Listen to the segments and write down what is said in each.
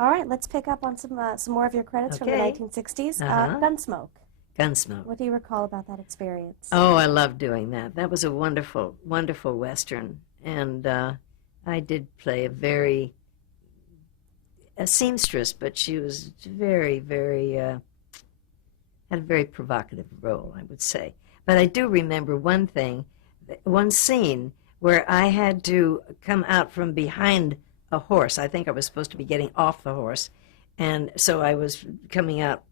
All right, let's pick up on some more of your credits from the 1960s. Gunsmoke. Gunsmoke. What do you recall about that experience? Oh, I loved doing that. That was a wonderful, wonderful Western. And I did play a seamstress, but she was very, very, had a very provocative role, I would say. But I do remember one thing, one scene where I had to come out from behind a horse. I think I was supposed to be getting off the horse. And so I was coming out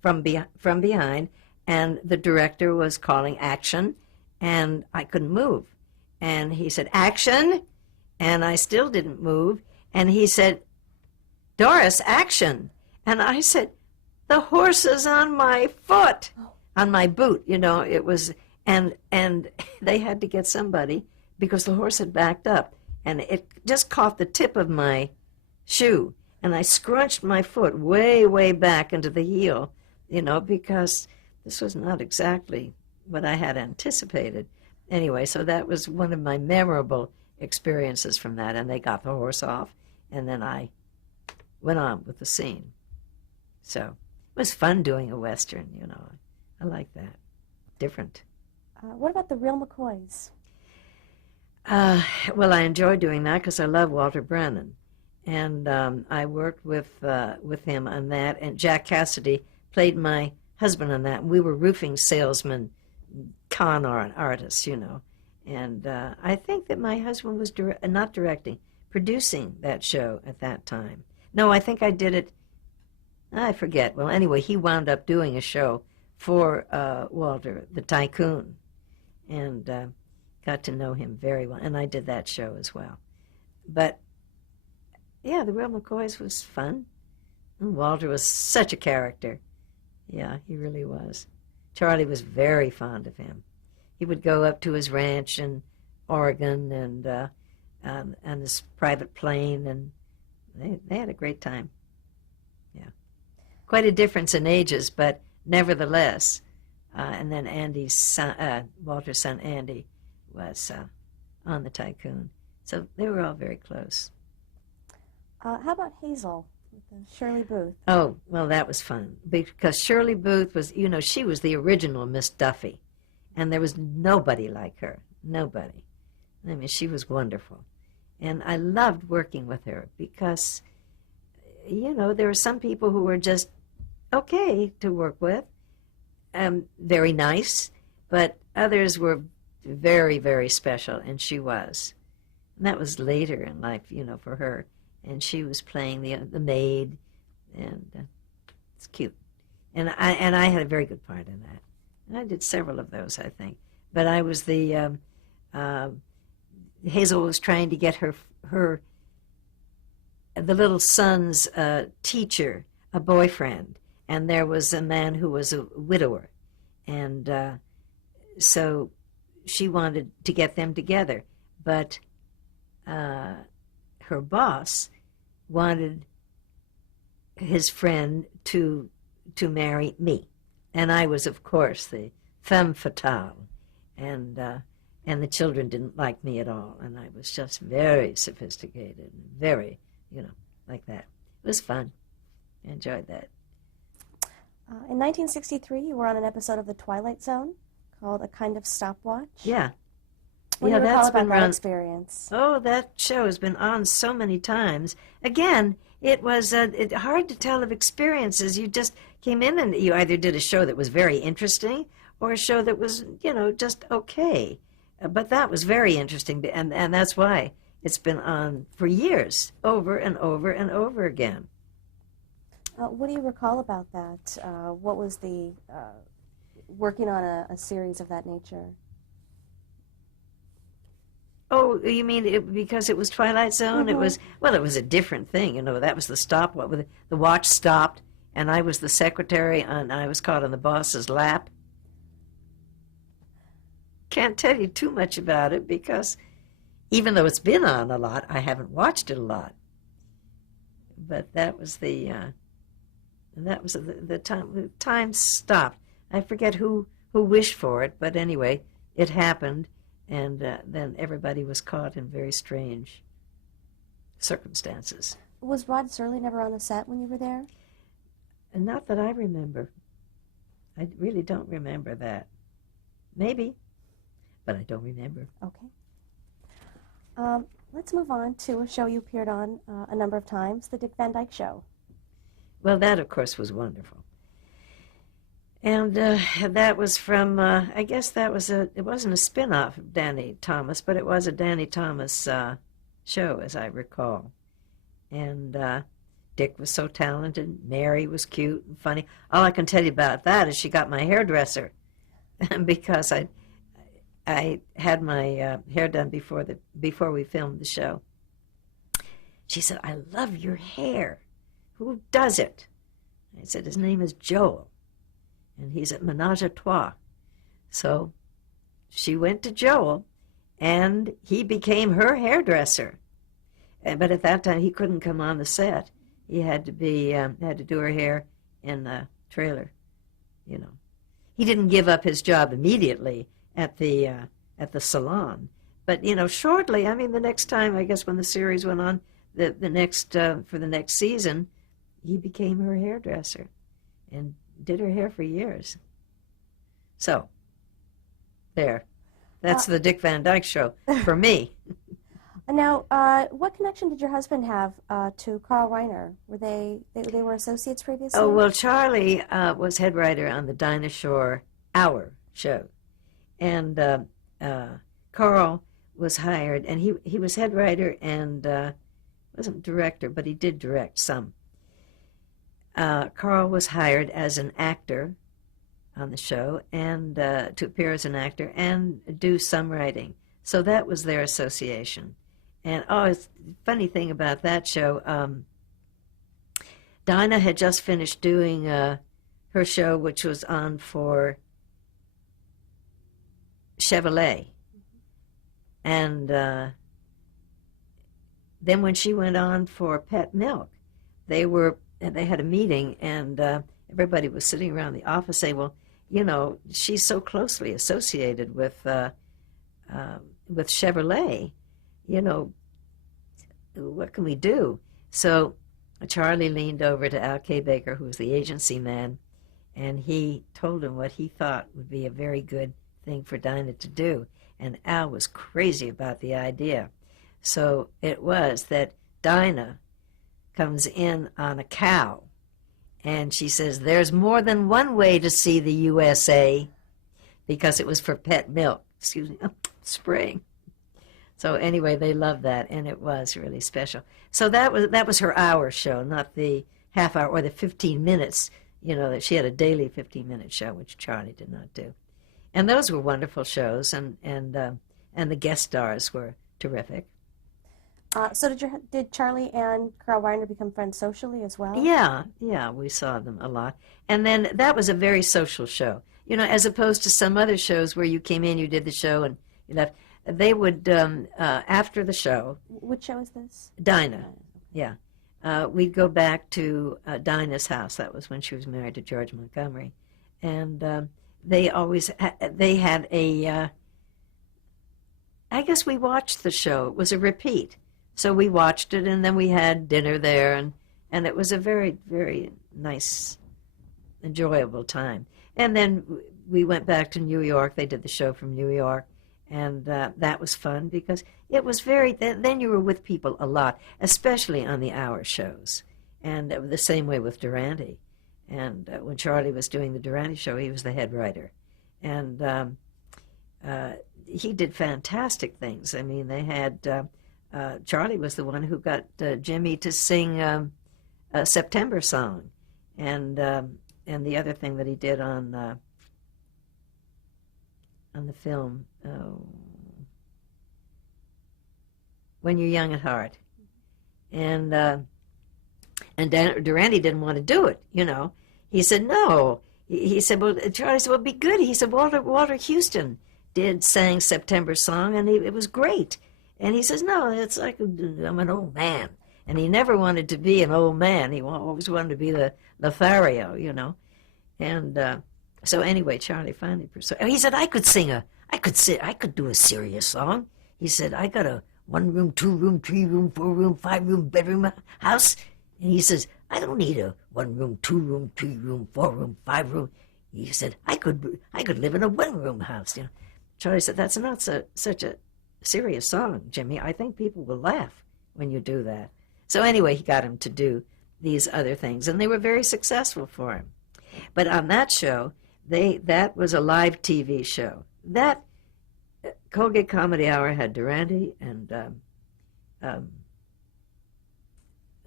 from behind, and the director was calling action, and I couldn't move. And he said, action, and I still didn't move. And he said, Doris, action. And I said, the horse is on my foot, on my boot, you know. It was, and they had to get somebody because the horse had backed up, and it just caught the tip of my shoe, and I scrunched my foot way, way back into the heel, you know, because this was not exactly what I had anticipated. Anyway, so that was one of my memorable experiences from that, and they got the horse off, and then I went on with the scene. So it was fun doing a Western, you know. I like that. Different. What about the Real McCoys? Well, I enjoy doing that because I love Walter Brennan. And I worked with him on that, and Jack Cassidy played my husband on that. We were roofing salesmen, con artists, you know. And I think that my husband was not directing, producing that show at that time. No, I think I did it, I forget. Well, anyway, he wound up doing a show for Walter, the tycoon, and got to know him very well. And I did that show as well. But, yeah, the Real McCoys was fun. And Walter was such a character. Yeah, he really was. Charlie was very fond of him. He would go up to his ranch in Oregon and his private plane, and they had a great time. Yeah. Quite a difference in ages, but nevertheless. And then Andy's son, Walter's son Andy, was on the tycoon. So they were all very close. How about Hazel? Shirley Booth. Oh, well, that was fun because Shirley Booth was, you know, she was the original Miss Duffy, and there was nobody like her, nobody. I mean, she was wonderful, and I loved working with her because, you know, there were some people who were just okay to work with, very nice, but others were very, very special, and she was. And that was later in life, you know, for her. And she was playing the maid, and it's cute. And I had a very good part in that. And I did several of those, I think. But I was the Hazel was trying to get the little son's teacher a boyfriend, and there was a man who was a widower, and so she wanted to get them together, but her boss wanted his friend to marry me, and I was, of course, the femme fatale, and the children didn't like me at all, and I was just very sophisticated, and very, you know, like that. It was fun. I enjoyed that. In 1963, you were on an episode of The Twilight Zone called A Kind of Stopwatch. Yeah. What do you recall about that experience? Oh, that show has been on so many times. Again, it was hard to tell of experiences. You just came in and you either did a show that was very interesting or a show that was, you know, just okay. But that was very interesting, and that's why it's been on for years, over and over and over again. What do you recall about that? What was the working on a series of that nature? Oh, you mean because it was Twilight Zone? Mm-hmm. It was a different thing, you know. That was the stop. The watch stopped, and I was the secretary, and I was caught on the boss's lap. Can't tell you too much about it because, even though it's been on a lot, I haven't watched it a lot. But that was the time. The time stopped. I forget who wished for it, but anyway, it happened. And then everybody was caught in very strange circumstances. Was Rod Serling never on the set when you were there? And not that I remember. I really don't remember that. Maybe, but I don't remember. Okay. Let's move on to a show you appeared on a number of times, the Dick Van Dyke Show. Well, that, of course, was wonderful. And that was from, I guess that was it wasn't a spin-off of Danny Thomas, but it was a Danny Thomas show, as I recall. And Dick was so talented. Mary was cute and funny. All I can tell you about that is she got my hairdresser because I had my hair done before we filmed the show. She said, "I love your hair. Who does it?" I said, "His name is Joel, and he's at Menage a Trois." So she went to Joel, and he became her hairdresser. But at that time, he couldn't come on the set. He had to do her hair in the trailer, you know. He didn't give up his job immediately at the salon, but shortly. I mean, the next time, I guess, when the series went on, for the next season, he became her hairdresser, and did her hair for years. So, there, that's the Dick Van Dyke Show for me. Now, what connection did your husband have to Carl Reiner? Were they were associates previously? Oh, well, Charlie was head writer on the Dinah Shore Hour show, and Carl was hired, and he was head writer and wasn't director, but he did direct some. Carl was hired as an actor on the show, and to appear as an actor and do some writing. So that was their association. And it's the funny thing about that show, Dinah had just finished doing her show, which was on for Chevrolet. And then when she went on for Pet Milk, they had a meeting, and everybody was sitting around the office saying, "Well, she's so closely associated with Chevrolet. What can we do?" So Charlie leaned over to Al K. Baker, who was the agency man, and he told him what he thought would be a very good thing for Dinah to do. And Al was crazy about the idea. So it was that Dinah comes in on a cow, and she says, "There's more than one way to see the USA," because it was for Pet Milk. Excuse me, spraying. So anyway, they loved that, and it was really special. So that was her hour show, not the half hour or the 15 minutes. That she had a daily 15-minute show, which Charlie did not do. And those were wonderful shows, and the guest stars were terrific. So did Charlie and Carl Reiner become friends socially as well? Yeah, we saw them a lot. And then that was a very social show, as opposed to some other shows where you came in, you did the show, and you left. They would, after the show... Which show is this? Dinah, yeah. We'd go back to Dinah's house. That was when she was married to George Montgomery. And they had a... I guess we watched the show. It was a repeat. So we watched it, and then we had dinner there, and it was a very, very nice, enjoyable time. And then we went back to New York. They did the show from New York, and that was fun because it was then you were with people a lot, especially on the hour shows. And the same way with Durante. And when Charlie was doing the Durante show, he was the head writer. And he did fantastic things. I mean, they had... Charlie was the one who got Jimmy to sing a September song, and the other thing that he did on the film, When You're Young at Heart, and Durante didn't want to do it. He said no. He said, well, Charlie said, well, it'd be good. He said, Walter Houston sang September song, and it was great. And he says, no, it's like I'm an old man. And he never wanted to be an old man. He always wanted to be the Lothario, And so anyway, Charlie finally persuaded. He said, I could do a serious song. He said, I got a 1 room, 2 room, 3 room, 4 room, 5 room, bedroom house? And he says, I don't need a 1 room, 2 room, 3 room, 4 room, 5 room. He said, I could live in a 1 room house. You know, Charlie said, that's not such a serious song, Jimmy. I think people will laugh when you do that. So anyway, he got him to do these other things, and they were very successful for him. But on that show, that was a live TV show. That Colgate Comedy Hour had Durante and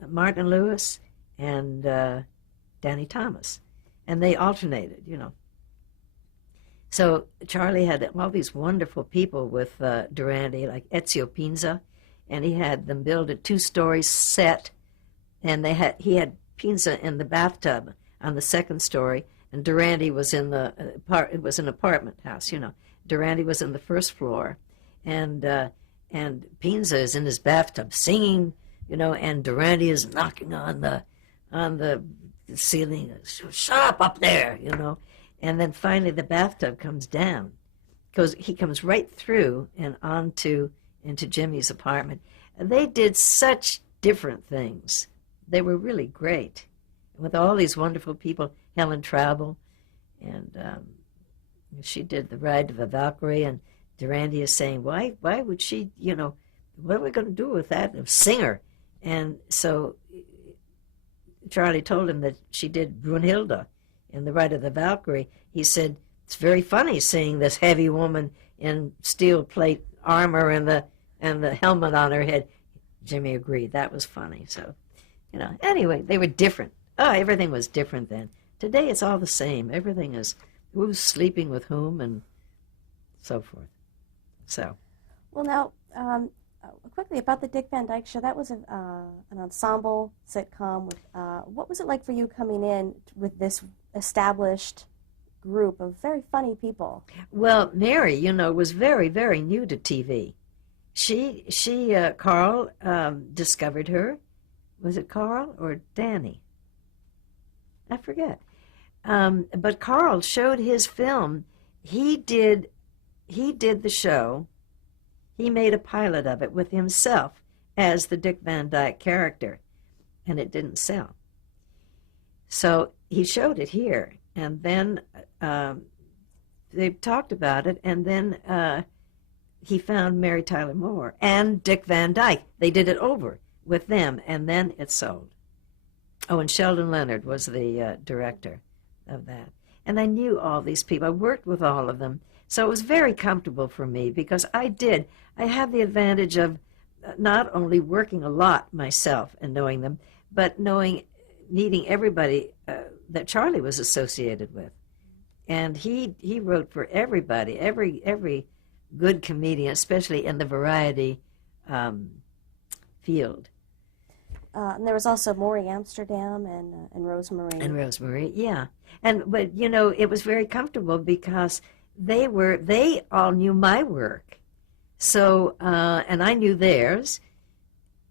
Martin Lewis and Danny Thomas, and they alternated, you know. So Charlie had all these wonderful people with Durante, like Ezio Pinza, and he had them build a 2-story set, and he had Pinza in the bathtub on the 2nd story, and Durante was in the it was an apartment house, you know. Durante was in the 1st floor, and Pinza is in his bathtub singing, you know, and Durante is knocking on the ceiling. Shut up there, you know. And then finally the bathtub comes down, because he comes right through and into Jimmy's apartment. And they did such different things. They were really great, with all these wonderful people. Helen Traubel, and she did the Ride of the Valkyrie, and Durante is saying, why would she, you know, what are we going to do with that singer? And so Charlie told him that she did Brunhilde in the Ride of the Valkyrie. He said, it's very funny seeing this heavy woman in steel plate armor and the helmet on her head. Jimmy agreed. That was funny. So, you know, anyway, they were different. Oh, everything was different then. Today it's all the same. Everything is who's sleeping with whom and so forth. So. Well, now, quickly about the Dick Van Dyke Show. That was an ensemble sitcom. With, what was it like for you coming in with this established group of very funny people? Well, Mary, you know, was very, very new to TV. Carl discovered her. Was it Carl or Danny? I forget. But Carl showed his film. He did the show. He made a pilot of it with himself as the Dick Van Dyke character, and it didn't sell. So he showed it here, and then they talked about it, and then he found Mary Tyler Moore and Dick Van Dyke. They did it over with them, and then it sold. Oh, and Sheldon Leonard was the director of that. And I knew all these people. I worked with all of them. So it was very comfortable for me because I have the advantage of not only working a lot myself and knowing them, but meeting everybody that Charlie was associated with. And he wrote for everybody, every good comedian, especially in the variety field. And there was also Maury Amsterdam and Rosemary. And Rosemary, yeah. But you know, it was very comfortable because they all knew my work. So and I knew theirs,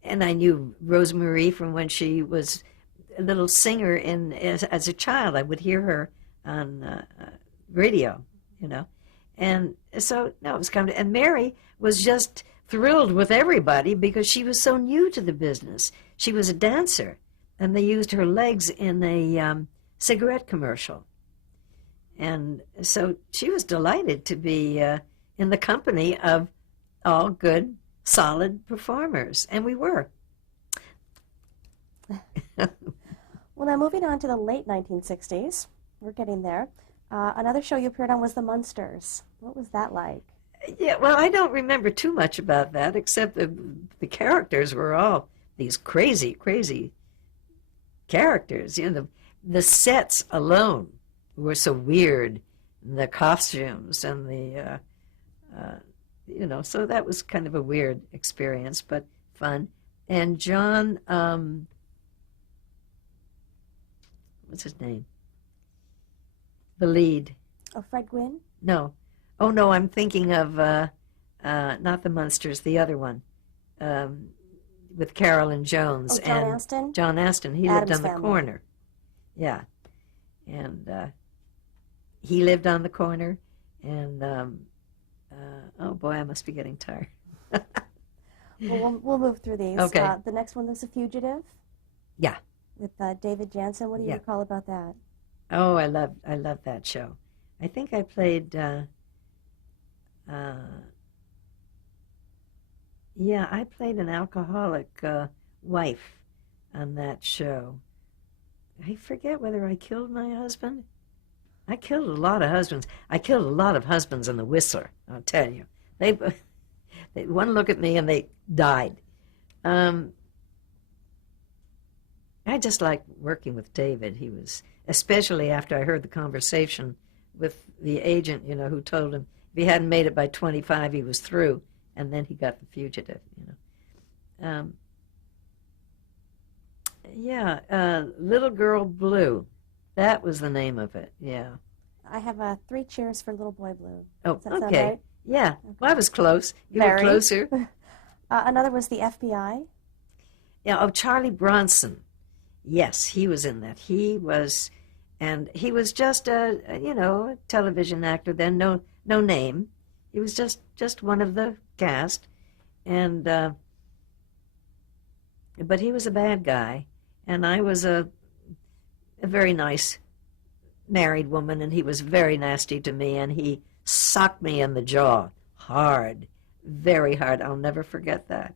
and I knew Rosemary from when she was a little singer as a child. I would hear her on radio, you know. And so no, it was comfortable. And Mary was just thrilled with everybody because she was so new to the business. She was a dancer, and they used her legs in a cigarette commercial. And so she was delighted to be in the company of all good, solid performers, and we were. Well, now moving on to the late 1960s, we're getting there. Another show you appeared on was The Munsters. What was that like? Yeah, well, I don't remember too much about that, except the characters were all these crazy, crazy characters. You know, the sets alone were so weird, the costumes and the, you know, so that was kind of a weird experience, but fun. And John, what's his name? The lead. Oh, Fred Gwynn? No. Oh, no, I'm thinking of not The Munsters, the other one, with Carolyn Jones. Oh, John Astin? John Astin. He Addams lived on Family. the corner. Yeah. And he lived on the corner. And, oh, boy, I must be getting tired. Well, we'll move through these. Okay. The next one was The Fugitive. Yeah. With David Jansen. What do you recall about that? Oh, I love that show. I think I played. I played an alcoholic wife on that show. I forget whether I killed my husband. I killed a lot of husbands. I killed a lot of husbands in The Whistler, I'll tell you. They one look at me and they died. I just liked working with David. He was, especially after I heard the conversation with the agent, who told him if he hadn't made it by 25, he was through, and then he got The Fugitive, Little Girl Blue. That was the name of it, yeah. I have 3 cheers for Little Boy Blue. Oh, Does that sound okay. right? Yeah, Okay. Well, I was close. You were closer. Another was The FBI. Yeah, Charlie Bronson. Yes, he was in that. He was just a television actor then, no name. He was just one of the cast, and but he was a bad guy, and I was a very nice married woman, and he was very nasty to me, and he socked me in the jaw hard, very hard. I'll never forget that.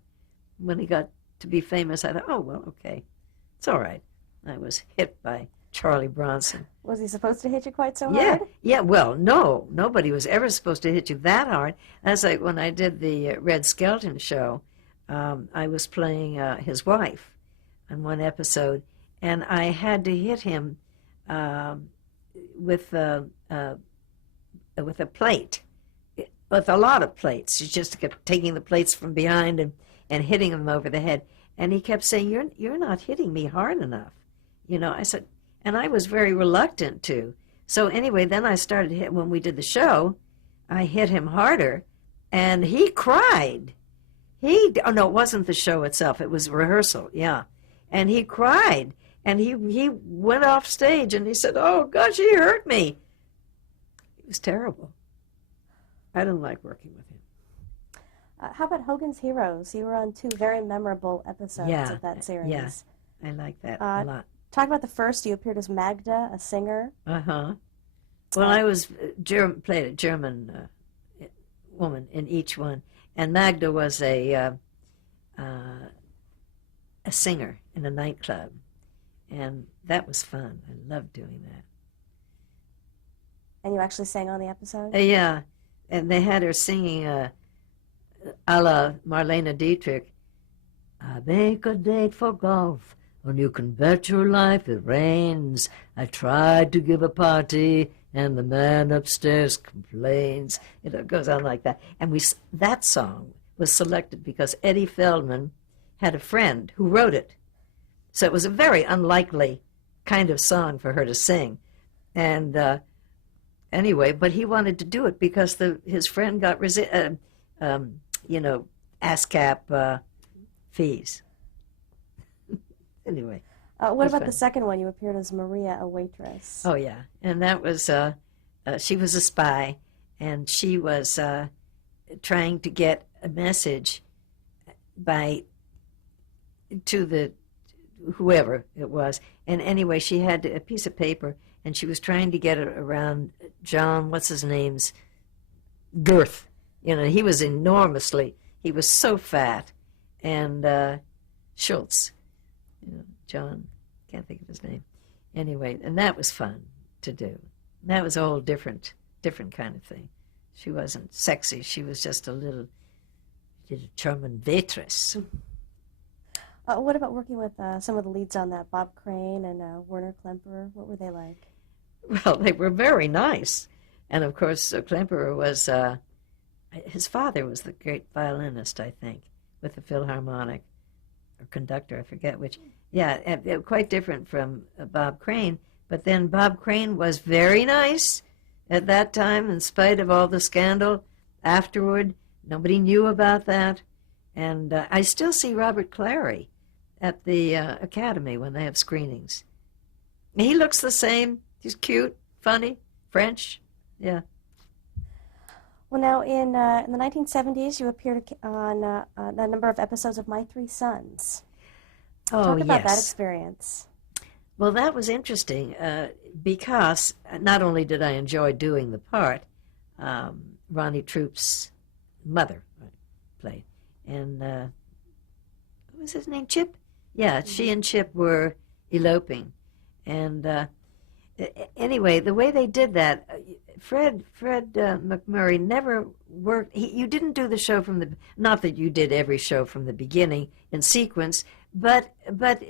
When he got to be famous, I thought, oh, well, okay, it's all right. I was hit by Charlie Bronson. Was he supposed to hit you quite so hard? Yeah, well, no, nobody was ever supposed to hit you that hard. That's like when I did the Red Skelton show, I was playing his wife on one episode, and I had to hit him with a plate, with a lot of plates. He just kept taking the plates from behind and hitting them over the head. And he kept saying, "You're not hitting me hard enough." I said, and I was very reluctant to. So anyway, then I started when we did the show, I hit him harder, and he cried. Oh no, it wasn't the show itself. It was rehearsal, yeah. And he cried, and he went off stage, and he said, "Oh gosh, he hurt me." It was terrible. I didn't like working with him. How about Hogan's Heroes? You were on 2 very memorable episodes of that series. Yeah, I like that a lot. Talk about the first. You appeared as Magda, a singer. Uh-huh. Well, I was played a German woman in each one, and Magda was a singer in a nightclub, and that was fun. I loved doing that. And you actually sang on the episode? Yeah, and they had her singing a la Marlene Dietrich, "I make a date for golf, and you can bet your life it rains. I tried to give a party, and the man upstairs complains." It goes on like that. And that song was selected because Eddie Feldman had a friend who wrote it. So it was a very unlikely kind of song for her to sing. And anyway, but he wanted to do it because his friend got ASCAP fees. Anyway. What about the second one? You appeared as Maria, a waitress. Oh, yeah. And that was, she was a spy, and she was trying to get a message to whoever it was. And anyway, she had a piece of paper, and she was trying to get it around John, what's his name's, girth. He was he was so fat. And Schultz, John, can't think of his name. Anyway, and that was fun to do. That was a whole different kind of thing. She wasn't sexy. She was just a little German waitress. What about working with some of the leads on that, Bob Crane and Werner Klemperer? What were they like? Well, they were very nice. And, of course, Klemperer was, his father was the great violinist, I think, with the Philharmonic, or conductor, I forget which. Yeah, and quite different from Bob Crane. But then Bob Crane was very nice at that time, in spite of all the scandal afterward. Nobody knew about that. And I still see Robert Clary at the Academy when they have screenings. He looks the same. He's cute, funny, French. Yeah. Well, now in the 1970s, you appeared on a number of episodes of My Three Sons. Oh, Talk about that yes. experience. Well, that was interesting because not only did I enjoy doing the part, Ronnie Troop's mother played, and what was his name? Chip? Yeah, she and Chip were eloping, and anyway, the way they did that, Fred McMurray never worked. You didn't do the show from the, not that you did every show from the beginning in sequence, but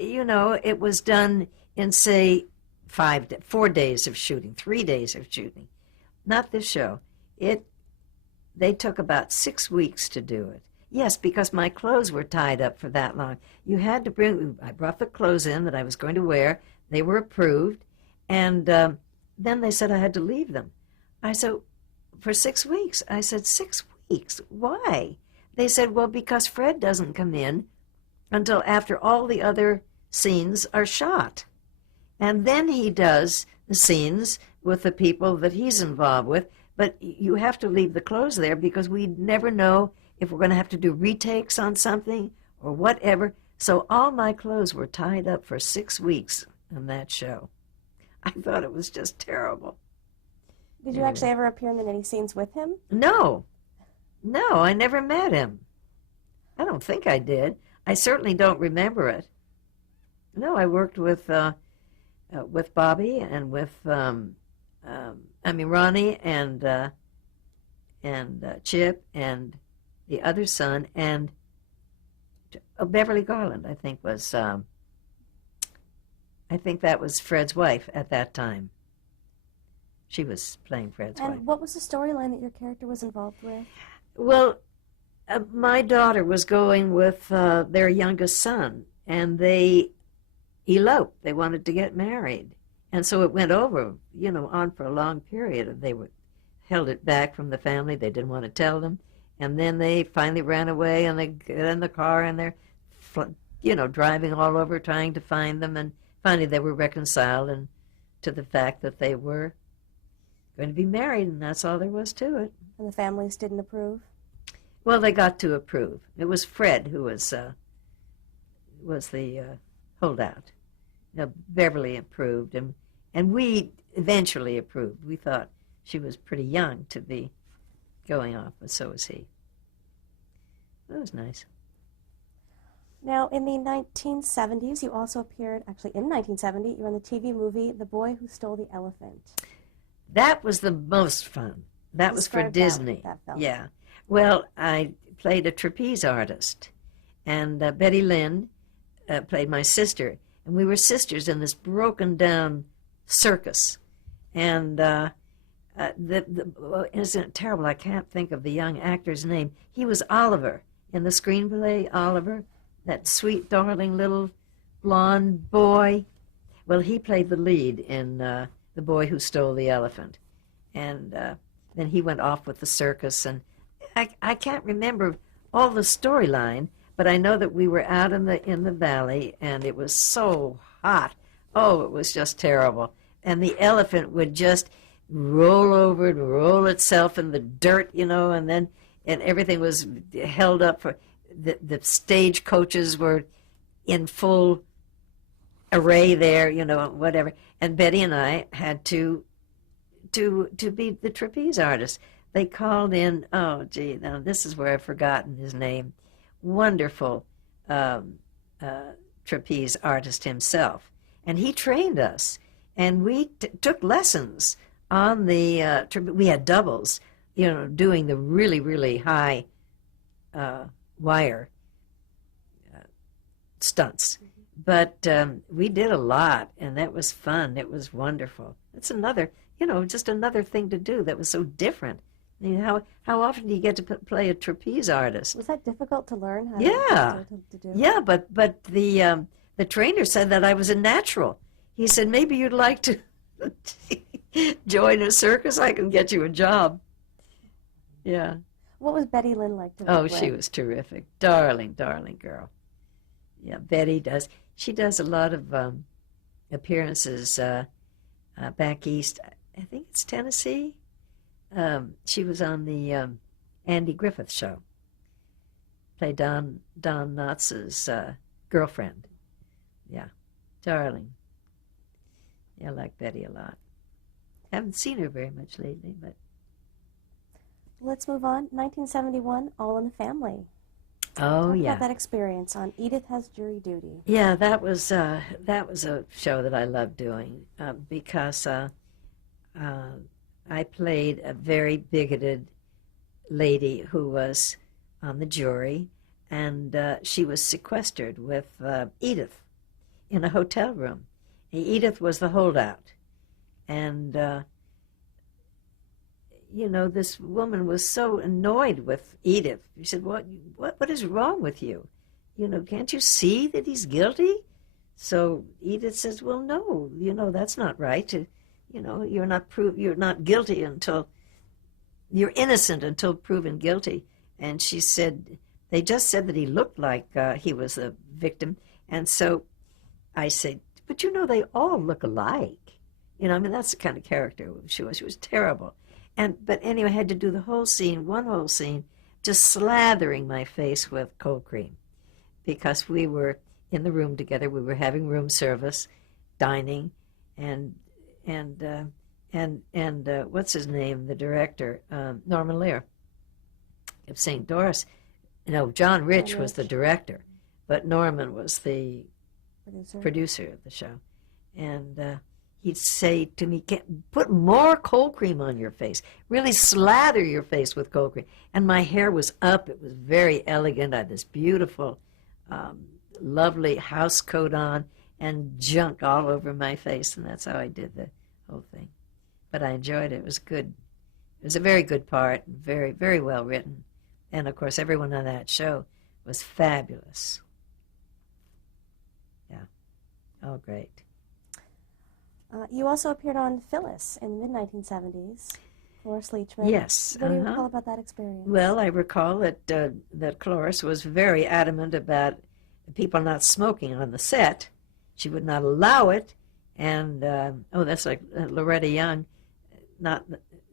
you know, it was done in, say, 4 days of shooting, 3 days of shooting. Not this show. They took about 6 weeks to do it. Yes, because my clothes were tied up for that long. You had to bring, I brought the clothes in that I was going to wear. They were approved. And then they said I had to leave them. I said, for 6 weeks. I said, 6 weeks? Why? They said, well, because Fred doesn't come in until after all the other scenes are shot. And then he does the scenes with the people that he's involved with. But you have to leave the clothes there because we never know if we're going to have to do retakes on something or whatever. So all my clothes were tied up for 6 weeks on that show. I thought it was just terrible. Did you actually ever appear in any scenes with him? No. No, I never met him. I don't think I did. I certainly don't remember it. No, I worked with Bobby and with Ronnie and Chip and the other son and Beverly Garland. I think was I think that was Fred's wife at that time. She was playing Fred's wife. And what was the storyline that your character was involved with? Well, my daughter was going with their youngest son, and they eloped. They wanted to get married. And so it went over, on for a long period. They held it back from the family. They didn't want to tell them. And then they finally ran away, and they get in the car, and they're, driving all over trying to find them. And finally they were reconciled and to the fact that they were going to be married, and that's all there was to it. And the families didn't approve? Well, they got to approve. It was Fred who was the holdout. Beverly approved, and we eventually approved. We thought she was pretty young to be going off, but so was he. That was nice. Now, in the 1970s, you also appeared, actually in 1970, you were in the TV movie The Boy Who Stole the Elephant. That was the most fun. That was for Disney. That film. Yeah. Well, I played a trapeze artist, and Betty Lynn played my sister, and we were sisters in this broken-down circus. And isn't it terrible? I can't think of the young actor's name. He was Oliver in the screenplay, Oliver, that sweet, darling little blonde boy. Well, he played the lead in The Boy Who Stole the Elephant. And then he went off with the circus, and I can't remember all the storyline, but I know that we were out in the valley, and it was so hot. Oh, it was just terrible. And the elephant would just roll over and roll itself in the dirt, and everything was held up for the stage coaches were in full array there, whatever. And Betty and I had to be the trapeze artists. They called in, oh, gee, now this is where I've forgotten his name, wonderful trapeze artist himself. And he trained us, and we took lessons on the, we had doubles, doing the really, really high wire stunts. But we did a lot, and that was fun. It was wonderful. It's another, just another thing to do that was so different. I mean, how often do you get to play a trapeze artist? Was that difficult to learn? How to do? Yeah, but the trainer said that I was a natural. He said, maybe you'd like to join a circus. I can get you a job. Yeah. What was Betty Lynn like to work with? Oh, she was terrific. Darling, darling girl. Yeah, Betty does. She does a lot of appearances back east. I think it's Tennessee. She was on the Andy Griffith Show. Played Don Knotts' girlfriend. Yeah, darling. Yeah, I like Betty a lot. Haven't seen her very much lately, but... Let's move on. 1971, All in the Family. Oh, Talk yeah. about that experience on Edith Has Jury Duty. Yeah, that was a show that I loved doing because I played a very bigoted lady who was on the jury, and she was sequestered with Edith in a hotel room. Edith was the holdout, and this woman was so annoyed with Edith. She said, "What is wrong with you? Can't you see that he's guilty?" So Edith says, "Well, no, that's not right. You're not guilty until you're innocent until proven guilty." And she said, "They just said that he looked like he was a victim." And so I said, "But they all look alike. That's the kind of character she was. She was terrible." But anyway, I had to do one whole scene, just slathering my face with cold cream, because we were in the room together. We were having room service, dining, and what's his name? The director, Norman Lear, kept saying, "Doris, John Rich was the director, but Norman was the producer of the show," and he'd say to me, "Put more cold cream on your face. Really slather your face with cold cream." And my hair was up. It was very elegant. I had this beautiful, lovely house coat on and junk all over my face. And that's how I did the whole thing. But I enjoyed it. It was good. It was a very good part. Very, very well written. And, of course, everyone on that show was fabulous. Yeah. Oh, great. You also appeared on Phyllis in the mid-1970s, Cloris Leachman. Yes. What do you recall about that experience? Well, I recall that Cloris was very adamant about people not smoking on the set. She would not allow it, and that's like Loretta Young.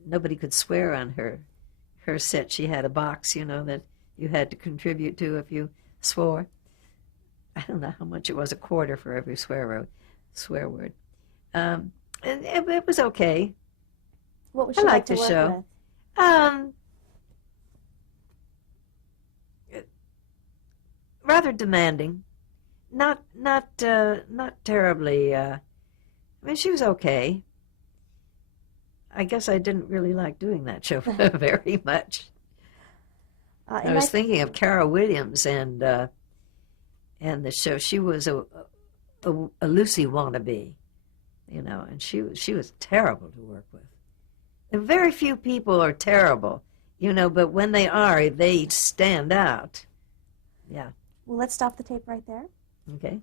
Nobody could swear on her set. She had a box, that you had to contribute to if you swore. I don't know how much it was, a quarter for every swear word. And it was okay. What was she like to work with? Rather demanding, not terribly. She was okay. I guess I didn't really like doing that show very much. I was thinking of Cara Williams and the show. She was a Lucy wannabe. And she was terrible to work with. And very few people are terrible, but when they are, they stand out. Yeah. Well, let's stop the tape right there. Okay.